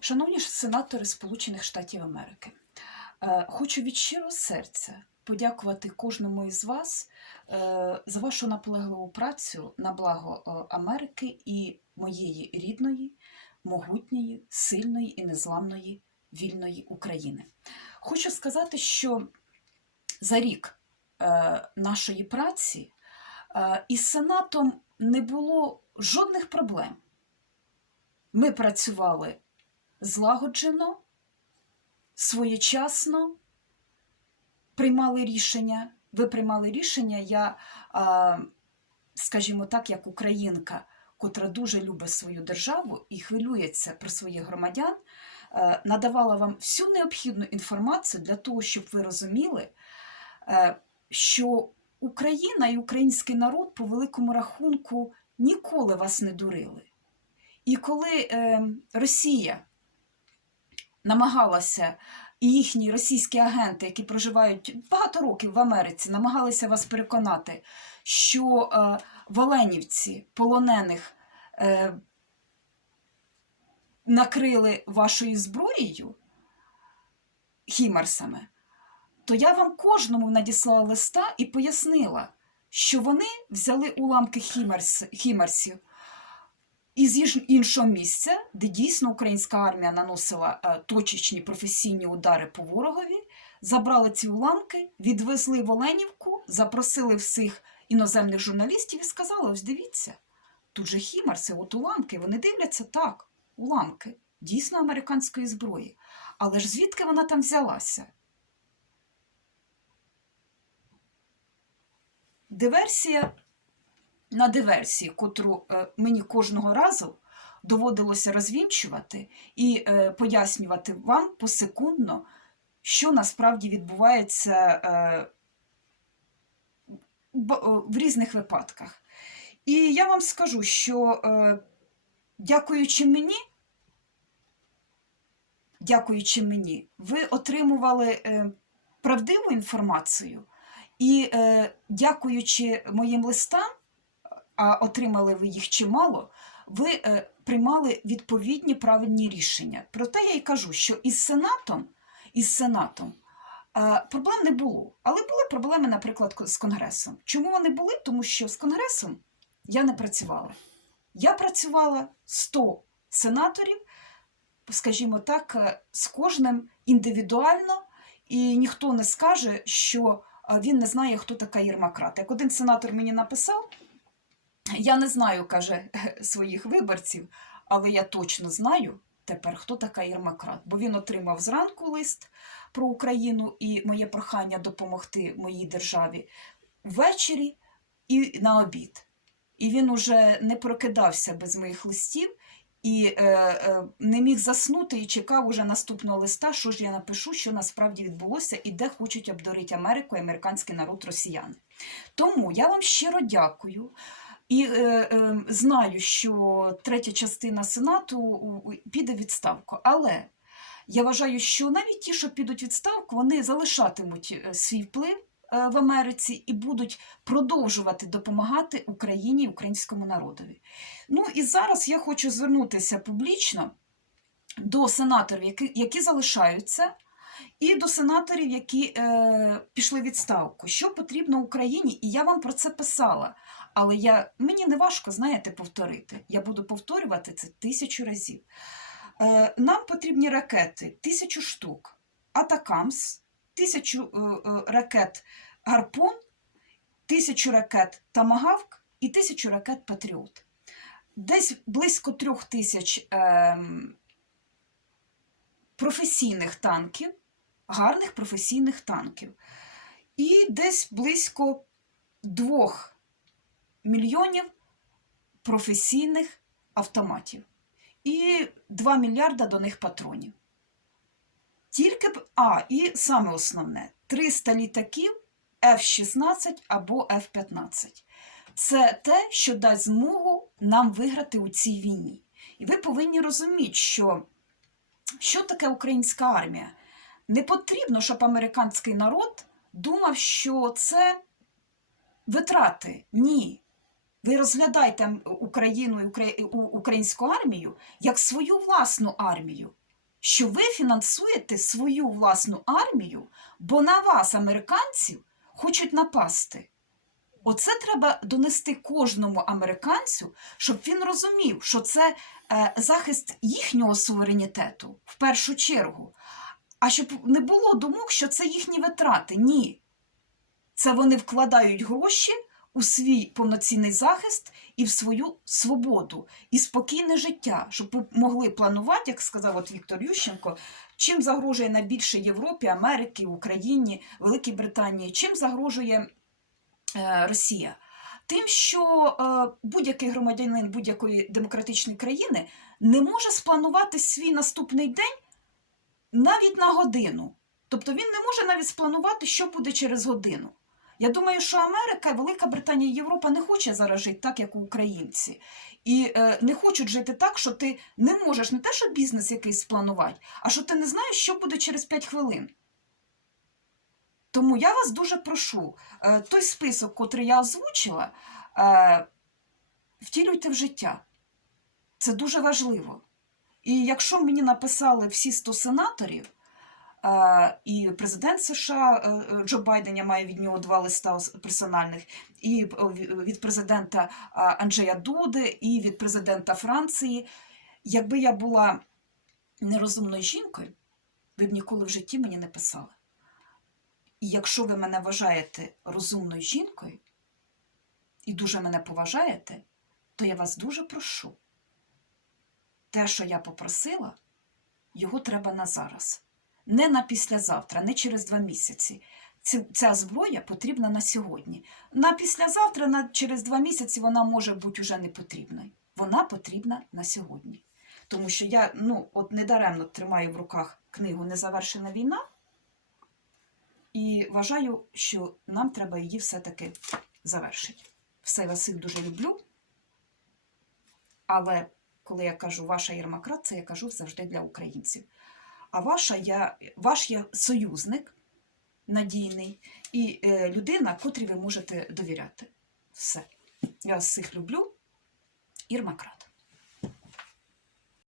Шановні сенатори Сполучених Штатів Америки, е, хочу від щирого серця подякувати кожному із вас е, за вашу наполегливу працю на благо е, Америки і моєї рідної, могутньої, сильної і незламної вільної України. Хочу сказати, що за рік нашої праці із Сенатом не було жодних проблем. Ми працювали злагоджено, своєчасно приймали рішення. Ви приймали рішення, я, скажімо так, як українка, котра дуже любить свою державу і хвилюється про своїх громадян, е, надавала вам всю необхідну інформацію для того, щоб ви розуміли, е, що Україна і український народ по великому рахунку ніколи вас не дурили. І коли е, Росія намагалася, і їхні російські агенти, які проживають багато років в Америці, намагалися вас переконати, що е, в Оленівці полонених е, накрили вашою зброєю хімарсами, то я вам кожному надіслала листа і пояснила, що вони взяли уламки хімарс, хімарсів із їж- іншого місця, де дійсно українська армія наносила е, точечні професійні удари по ворогові, забрали ці уламки, відвезли в Оленівку, запросили всіх іноземних журналістів і сказали: ось дивіться, тут же хімарси, от уламки. Вони дивляться так, уламки, дійсно американської зброї. Але ж звідки вона там взялася? Диверсія на диверсії, котру е, мені кожного разу доводилося розвінчувати і е, пояснювати вам посекундно, що насправді відбувається е, в різних випадках. І я вам скажу, що дякуючи мені, дякуючи мені, ви отримували правдиву інформацію, і е, дякуючи моїм листам, а отримали ви їх чимало, ви е, приймали відповідні правильні рішення. Проте я й кажу, що із Сенатом, із Сенатом е, проблем не було. Але були проблеми, наприклад, з Конгресом. Чому вони були? Тому що з Конгресом я не працювала. Я працювала 100 сенаторів, скажімо так, е, з кожним індивідуально, і ніхто не скаже, що він не знає, хто така Єрмакрат. Як один сенатор мені написав, я не знаю, каже, своїх виборців, але я точно знаю тепер, хто така Єрмакрат. Бо він отримав зранку лист про Україну і моє прохання допомогти моїй державі ввечері і на обід. І він уже не прокидався без моїх листів і е, е, не міг заснути і чекав уже наступного листа, що ж я напишу, що насправді відбулося і де хочуть обдурити Америку і американський народ росіяни. Тому я вам щиро дякую. І е, е, знаю, що третя частина Сенату піде в відставку. Але я вважаю, що навіть ті, що підуть відставку, вони залишатимуть е, свій вплив е, в Америці і будуть продовжувати допомагати Україні і українському народові. Ну і зараз я хочу звернутися публічно до сенаторів, які, які залишаються. І до сенаторів, які е, пішли відставку, що потрібно Україні, і я вам про це писала. Але я, мені не важко, знаєте, повторити. Я буду повторювати це тисячу разів. Е, нам потрібні ракети, тисячу штук. Атакамс, тисячу е, е, ракет Гарпун, тисячу ракет Тамагавк і тисячу ракет Патріот. Десь близько трьох тисяч ем, професійних танків, гарних професійних танків. І десь близько двох мільйонів професійних автоматів і 2 мільярда до них патронів. Тільки б, а, і саме основне 300 літаків F-16 або F-15. Це те, що дасть змогу нам виграти у цій війні. І ви повинні розуміти, що, що таке українська армія. Не потрібно, щоб американський народ думав, що це витрати. Ні. Ви розглядайте Україну і українську армію як свою власну армію. що ви фінансуєте свою власну армію, бо на вас, американців, хочуть напасти. Оце треба донести кожному американцю, щоб він розумів, що це е, захист їхнього суверенітету в першу чергу. А щоб не було думок, що це їхні витрати. Ні. Це вони вкладають гроші у свій повноцінний захист і в свою свободу, і спокійне життя, щоб могли планувати, як сказав от Віктор Ющенко, чим загрожує найбільше Європі, Америці, Україні, Великій Британії, чим загрожує е, Росія. Тим, що е, будь-який громадянин будь-якої демократичної країни не може спланувати свій наступний день навіть на годину. Тобто він не може навіть спланувати, що буде через годину. Я думаю, що Америка, Велика Британія і Європа не хоче зараз жити так, як українці. І е, не хочуть жити так, що ти не можеш не те, що бізнес якийсь спланувати, а що ти не знаєш, що буде через 5 хвилин. Тому я вас дуже прошу, е, той список, котрий я озвучила, е, втілюйте в життя. Це дуже важливо. І якщо мені написали всі 100 сенаторів, і президент США е, Джо Байден, я маю від нього два листа персональних, і е, від президента е, Анджея Дуди, і від президента Франції. Якби я була нерозумною жінкою, ви б ніколи в житті мені не писали. І якщо ви мене вважаєте розумною жінкою і дуже мене поважаєте, то я вас дуже прошу. Те, що я попросила, його треба на зараз. Не на післязавтра, не через два місяці. Ця зброя потрібна на сьогодні. На післязавтра, на, через два місяці вона може бути вже не потрібною. Вона потрібна на сьогодні. Тому що я ну, от недаремно тримаю в руках книгу Незавершена війна і вважаю, що нам треба її все-таки завершити. Все я вас всіх дуже люблю. Але коли я кажу ваша Єрмакрат, це я кажу завжди для українців. А ваша я, ваш я союзник надійний і е, людина, котрій ви можете довіряти. Все. Я всіх люблю. Ірма Ірмакрат.